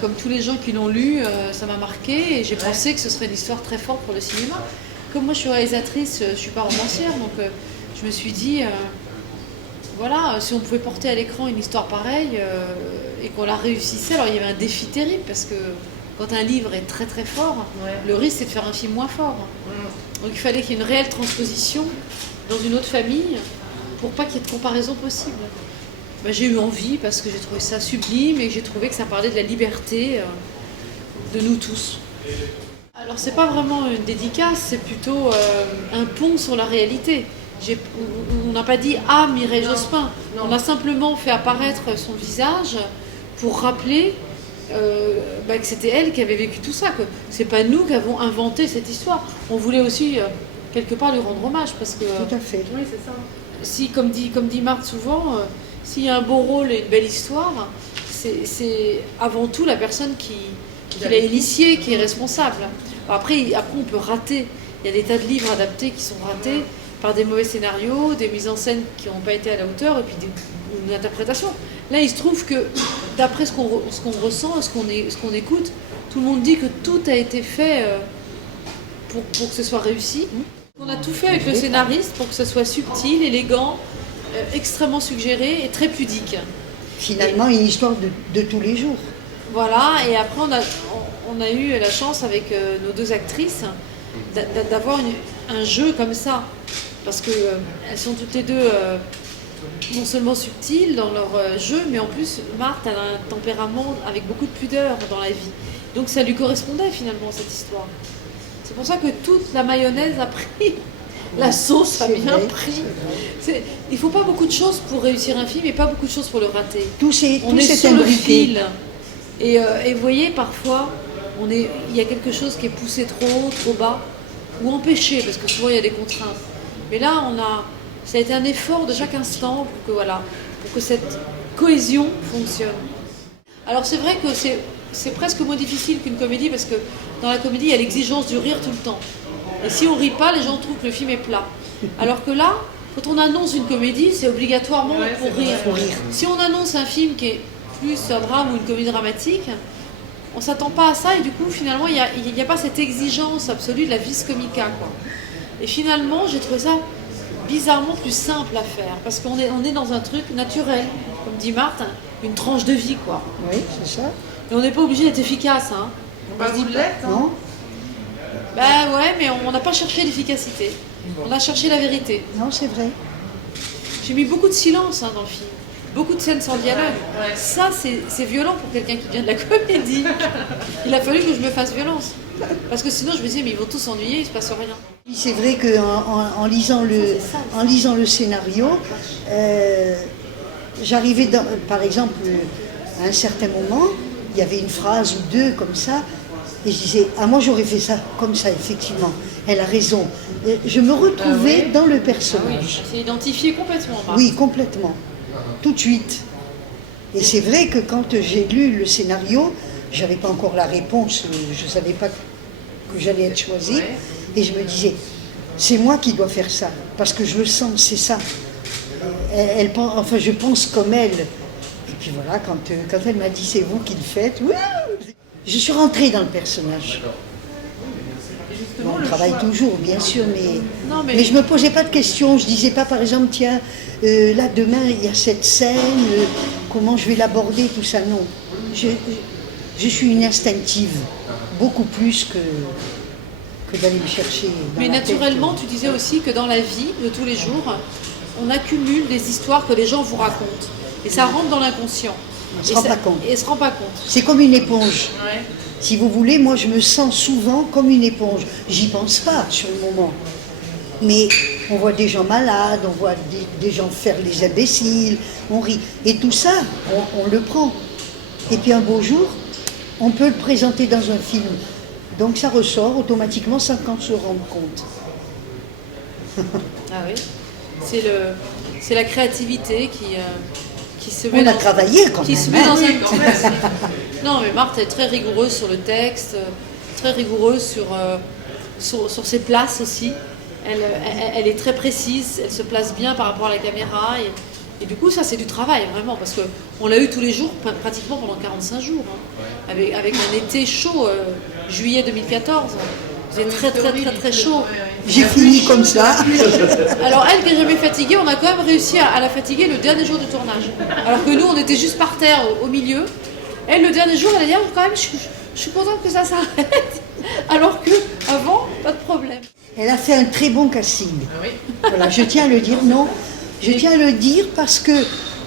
comme tous les gens qui l'ont lu, ça m'a marqué et j'ai pensé que ce serait une histoire très forte pour le cinéma. Comme moi je suis réalisatrice, je ne suis pas romancière, donc je me suis dit, voilà, si on pouvait porter à l'écran une histoire pareille et qu'on la réussissait, alors il y avait un défi terrible parce que quand un livre est très très fort, le risque c'est de faire un film moins fort. Donc il fallait qu'il y ait une réelle transposition dans une autre famille pour pas qu'il y ait de comparaison possible. Ben, j'ai eu envie parce que j'ai trouvé ça sublime et que j'ai trouvé que ça parlait de la liberté de nous tous. Alors c'est pas vraiment une dédicace, c'est plutôt un pont sur la réalité. On n'a pas dit « Ah, Mireille Jospin ». On a simplement fait apparaître son visage pour rappeler que c'était elle qui avait vécu tout ça. C'est pas nous qui avons inventé cette histoire. On voulait aussi quelque part lui rendre hommage parce que... Tout à fait. Oui, c'est ça. Si, comme dit Marthe souvent, s'il y a un beau rôle et une belle histoire, c'est avant tout la personne qui l'a initié qui est responsable. Après, on peut rater. Il y a des tas de livres adaptés qui sont ratés par des mauvais scénarios, des mises en scène qui n'ont pas été à la hauteur et puis une interprétation. Là, il se trouve que d'après ce qu'on ressent, ce qu'on écoute, tout le monde dit que tout a été fait pour que ce soit réussi. On a tout fait avec le scénariste pour que ce soit subtil, élégant, extrêmement suggéré et très pudique. Finalement, une histoire de tous les jours. Voilà, et après on a eu la chance avec nos deux actrices d'avoir un jeu comme ça. Parce qu'elles sont toutes les deux non seulement subtiles dans leur jeu, mais en plus, Marthe a un tempérament avec beaucoup de pudeur dans la vie. Donc ça lui correspondait finalement, cette histoire. C'est pour ça que toute la mayonnaise a pris, la sauce a bien pris. Il ne faut pas beaucoup de choses pour réussir un film et pas beaucoup de choses pour le rater. On est sur le fil. Et vous voyez, parfois, il y a quelque chose qui est poussé trop haut, trop bas, ou empêché, parce que souvent il y a des contraintes. Mais là, ça a été un effort de chaque instant pour que cette cohésion fonctionne. Alors c'est vrai que c'est presque moins difficile qu'une comédie, parce que dans la comédie, il y a l'exigence du rire tout le temps. Et si on rit pas, les gens trouvent que le film est plat. Alors que là, quand on annonce une comédie, c'est obligatoirement pour rire. Si on annonce un film qui est plus un drame ou une comédie dramatique, on ne s'attend pas à ça et du coup, finalement, il n'y a pas cette exigence absolue de la vis comica, quoi. Et finalement, j'ai trouvé ça bizarrement plus simple à faire parce qu'on est dans un truc naturel, comme dit Marthe, une tranche de vie, quoi. Oui, c'est ça. Et on n'est pas obligé d'être efficace, hein. Vous l'êtes, hein. Non. Ben ouais, mais on n'a pas cherché l'efficacité. On a cherché la vérité. Non, c'est vrai. J'ai mis beaucoup de silence dans le film. Beaucoup de scènes sans dialogue. Ça, c'est violent pour quelqu'un qui vient de la comédie. Il a fallu que je me fasse violence. Parce que sinon, je me disais, mais ils vont tous s'ennuyer, il ne se passe rien. C'est vrai qu'en lisant le scénario, j'arrivais, par exemple, à un certain moment, il y avait une phrase ou deux comme ça, et je disais, ah moi j'aurais fait ça, comme ça, effectivement. Elle a raison. Et je me retrouvais dans le personnage. C'est identifié complètement, Marc. Oui, complètement. Tout de suite. Et c'est vrai que quand j'ai lu le scénario, je n'avais pas encore la réponse, je ne savais pas que j'allais être choisie, et je me disais, c'est moi qui dois faire ça, parce que je le sens, c'est ça. Je pense comme elle. Et puis voilà, quand elle m'a dit, c'est vous qui le faites, je suis rentrée dans le personnage. Bon, on travaille toujours, bien sûr, mais je ne me posais pas de questions. Je ne disais pas, par exemple, tiens, là, demain, il y a cette scène, comment je vais l'aborder, tout ça, non. Je suis une instinctive, beaucoup plus que d'aller me chercher. Mais naturellement, tu disais aussi que dans la vie de tous les jours, on accumule des histoires que les gens vous racontent. Et ça rentre dans l'inconscient. On ne se rend pas compte. Et ne se rend pas compte. C'est comme une éponge. Ouais. Si vous voulez, moi je me sens souvent comme une éponge. J'y pense pas sur le moment. Mais on voit des gens malades, on voit des gens faire les imbéciles, on rit. Et tout ça, on le prend. Et puis un beau jour, on peut le présenter dans un film. Donc ça ressort automatiquement sans qu'on se rende compte. Ah oui. C'est la créativité qui se met On a travaillé quand même. Se met dans un... Non, mais Marthe est très rigoureuse sur le texte, très rigoureuse sur ses places aussi. Elle est très précise, elle se place bien par rapport à la caméra. Et du coup, ça, c'est du travail, vraiment, parce qu'on l'a eu tous les jours, pratiquement pendant 45 jours, hein, avec un été chaud, juillet 2014. C'était très, très, très, très chaud. J'ai fini comme ça. Alors, elle, qui n'est jamais fatiguée, on a quand même réussi à la fatiguer le dernier jour du tournage. Alors que nous, on était juste par terre, au milieu. Elle, le dernier jour, elle a dit, quand même, je suis contente que ça s'arrête. Alors qu'avant, pas de problème. Elle a fait un très bon casting. Voilà, je tiens à le dire. Non, je tiens à le dire parce que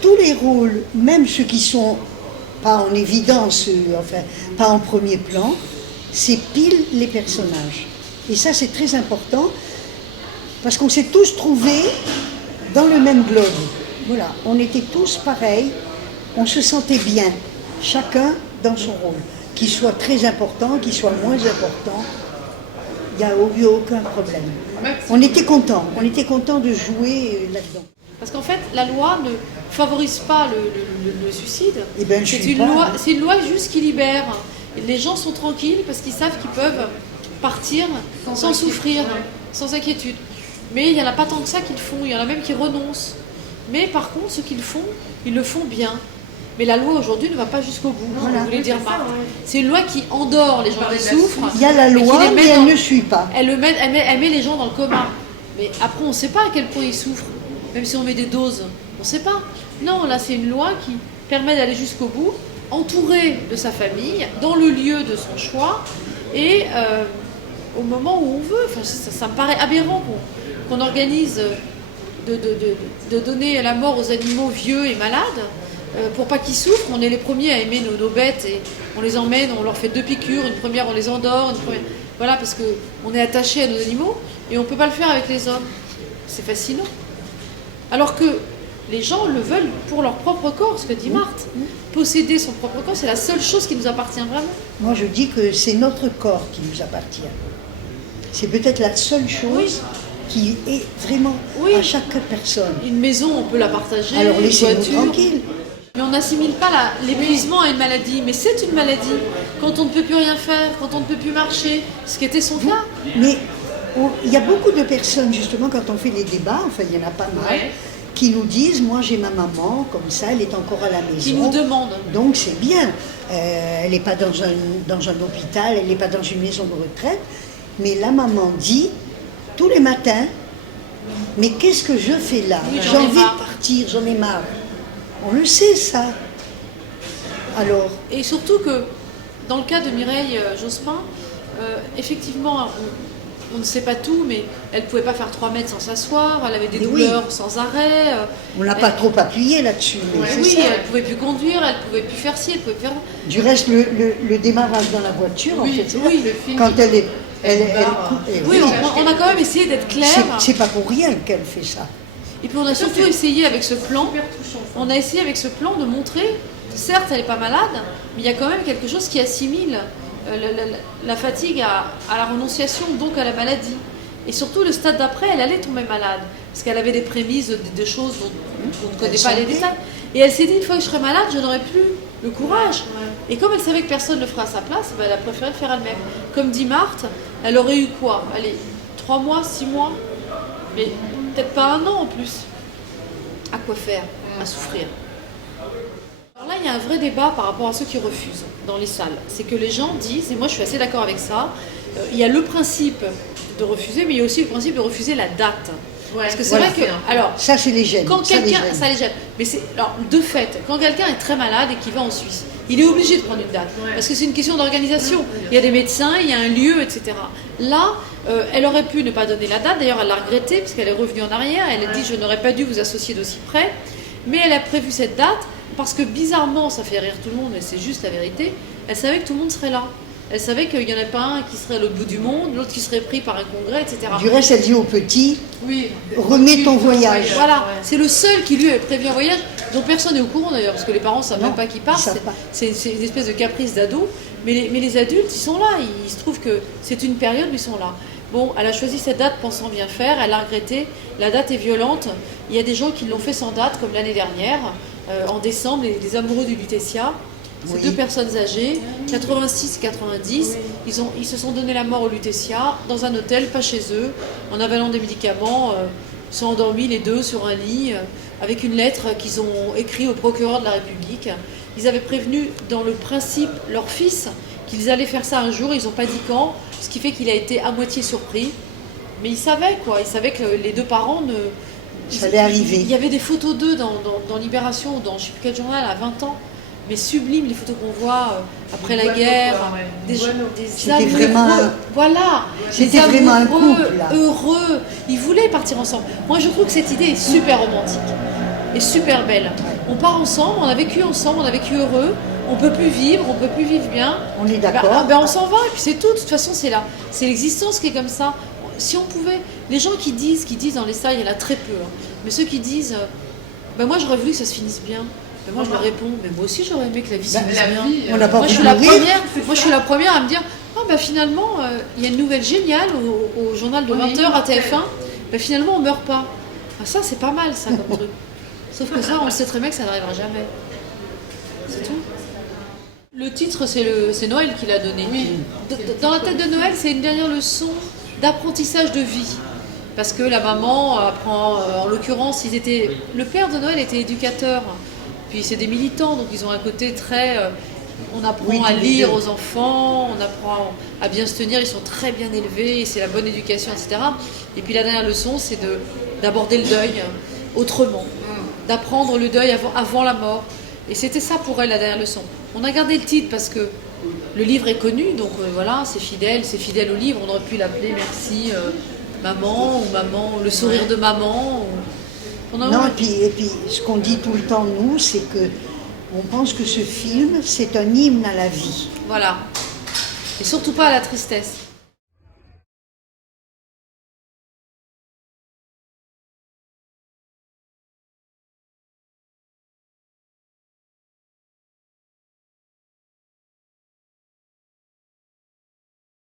tous les rôles, même ceux qui sont pas en évidence, enfin, pas en premier plan, c'est pile les personnages. Et ça, c'est très important parce qu'on s'est tous trouvés dans le même globe. Voilà, on était tous pareils, on se sentait bien, chacun dans son rôle. Qu'il soit très important, qu'il soit moins important, il n'y a eu aucun problème. On était contents de jouer là-dedans. Parce qu'en fait, la loi ne favorise pas le suicide. Eh ben, c'est une loi juste qui libère. Les gens sont tranquilles parce qu'ils savent qu'ils peuvent partir sans souffrir, sans inquiétude. Mais il n'y en a pas tant que ça qui le font, il y en a même qui renoncent. Mais par contre, ceux qui le font, ils le font bien. Mais la loi aujourd'hui ne va pas jusqu'au bout, voilà. Vous voulez dire Marc. C'est une loi qui endort les gens qui souffrent. Il y a la loi, mais elle ne suit pas. Elle met les gens dans le coma. Mais après, on ne sait pas à quel point ils souffrent. Même si on met des doses, on ne sait pas. Non, là, c'est une loi qui permet d'aller jusqu'au bout, entouré de sa famille, dans le lieu de son choix, et au moment où on veut. Enfin, ça me paraît aberrant qu'on organise de donner la mort aux animaux vieux et malades, pour pas qu'ils souffrent. On est les premiers à aimer nos bêtes, et on les emmène, on leur fait 2 piqûres, une première on les endort, voilà, parce qu'on est attaché à nos animaux, et on ne peut pas le faire avec les hommes. C'est fascinant. Alors que les gens le veulent pour leur propre corps, ce que dit Marthe. Posséder son propre corps, c'est la seule chose qui nous appartient vraiment. Moi, je dis que c'est notre corps qui nous appartient. C'est peut-être la seule chose qui est vraiment à chaque personne. Une maison, on peut la partager, alors laissez-nous voiture tranquille. Mais on n'assimile pas l'épuisement à une maladie. Mais c'est une maladie. Quand on ne peut plus rien faire, quand on ne peut plus marcher, ce qui était son cas. Mais il y a beaucoup de personnes, justement, quand on fait les débats, enfin il y en a pas mal, qui nous disent, moi j'ai ma maman, comme ça, elle est encore à la maison. Qui nous demandent. Donc c'est bien. Elle n'est pas dans un hôpital, elle n'est pas dans une maison de retraite. Mais la maman dit, tous les matins, mais qu'est-ce que je fais là? J'ai envie de partir, j'en ai marre. On le sait, ça. Alors. Et surtout que, dans le cas de Mireille Jospin, effectivement, on ne sait pas tout, mais elle ne pouvait pas faire 3 mètres sans s'asseoir, elle avait des douleurs sans arrêt. On n'a pas trop appuyé là-dessus. Oui, elle ne pouvait plus conduire, elle ne pouvait plus faire ci, elle ne pouvait plus faire... Du reste, le démarrage dans la voiture, en fait, quand elle est... on a quand même essayé d'être clair. C'est pas pour rien qu'elle fait ça. Et puis on a surtout essayé avec ce plan, de montrer, certes elle n'est pas malade, mais il y a quand même quelque chose qui assimile la fatigue à la renonciation, donc à la maladie. Et surtout le stade d'après, elle allait tomber malade, parce qu'elle avait des prémices, des choses dont on ne connaît pas les détails. Et elle s'est dit, une fois que je serai malade, je n'aurai plus le courage. Et comme elle savait que personne ne le fera à sa place, elle a préféré le faire elle-même. Comme dit Marthe, elle aurait eu quoi? Allez, 3 mois, 6 mois, mais peut-être pas 1 an en plus. À quoi faire? À souffrir. Alors là, il y a un vrai débat par rapport à ceux qui refusent dans les salles. C'est que les gens disent, et moi je suis assez d'accord avec ça, il y a le principe de refuser, mais il y a aussi le principe de refuser la date. Parce que c'est vrai que... Alors, ça, c'est les gènes. Quand quelqu'un... Ça les gêne. Mais alors, de fait, quand quelqu'un est très malade et qu'il va en Suisse, il est obligé de prendre une date. Parce que c'est une question d'organisation. Il y a des médecins, il y a un lieu, etc. Là, elle aurait pu ne pas donner la date. D'ailleurs, elle l'a regretté, parce qu'elle est revenue en arrière. Elle a dit, je n'aurais pas dû vous associer d'aussi près. Mais elle a prévu cette date, parce que bizarrement, ça fait rire tout le monde, et c'est juste la vérité, elle savait que tout le monde serait là. Elle savait qu'il n'y en a pas un qui serait à l'autre bout du monde, l'autre qui serait pris par un congrès, etc. Du reste, elle dit au petit, remets ton voyage. Voilà, c'est le seul qui lui avait prévu un voyage, dont personne n'est au courant d'ailleurs, parce que les parents ne savent même pas qu'il part. C'est une espèce de caprice d'ado. Mais les adultes, ils sont là. Il se trouve que c'est une période où ils sont là. Bon, elle a choisi cette date pensant bien faire, elle a regretté. La date est violente. Il y a des gens qui l'ont fait sans date, comme l'année dernière, en décembre, les amoureux du Lutetia. C'est 2 personnes âgées, 86 et 90. Ils se sont donné la mort au Lutetia, dans un hôtel, pas chez eux, en avalant des médicaments. Ils sont endormis les 2 sur un lit, avec une lettre qu'ils ont écrite au procureur de la République. Ils avaient prévenu dans le principe leur fils qu'ils allaient faire ça un jour, ils n'ont pas dit quand, ce qui fait qu'il a été à moitié surpris. Mais ils savaient que les deux parents ne... Ça allait arriver. Il y avait des photos d'eux dans Libération, ou dans je ne sais plus quel journal, à 20 ans, mais sublimes, les photos qu'on voit après la guerre, des c'était vraiment voilà, c'était vraiment un couple, là. Heureux, ils voulaient partir ensemble. Moi je trouve que cette idée est super romantique et super belle. On part ensemble, on a vécu ensemble, on a vécu heureux, on peut plus vivre bien. On est d'accord. On s'en va et puis c'est tout. De toute façon c'est l'existence qui est comme ça. Si on pouvait, les gens qui disent dans les salles, il y en a très peu, hein, mais ceux qui disent, moi j'aurais voulu que ça se finisse bien. Ben moi je leur réponds, mais moi aussi j'aurais aimé que la vie se finisse bien. Moi je suis la première à me dire, finalement il y a une nouvelle géniale au journal de 20h à TF1, finalement on meurt pas. Ça c'est pas mal ça comme truc. Sauf que ça on sait très bien que ça n'arrivera jamais. C'est tout. Le titre c'est Noël qui l'a donné. Oui. Dans la tête de Noël c'est une dernière leçon d'apprentissage de vie. Parce que la maman apprend, en l'occurrence, le père de Noël était éducateur, puis c'est des militants, donc ils ont un côté très... on apprend à lire aux enfants, on apprend à bien se tenir, ils sont très bien élevés, c'est la bonne éducation, etc. Et puis la dernière leçon, c'est d'aborder le deuil autrement, d'apprendre le deuil avant la mort. Et c'était ça pour elle, la dernière leçon. On a gardé le titre parce que le livre est connu, donc voilà, c'est fidèle au livre. On aurait pu l'appeler Merci maman, ou maman, le sourire de maman. Non, et puis ce qu'on dit tout le temps, nous, c'est que on pense que ce film, c'est un hymne à la vie. Voilà. Et surtout pas à la tristesse.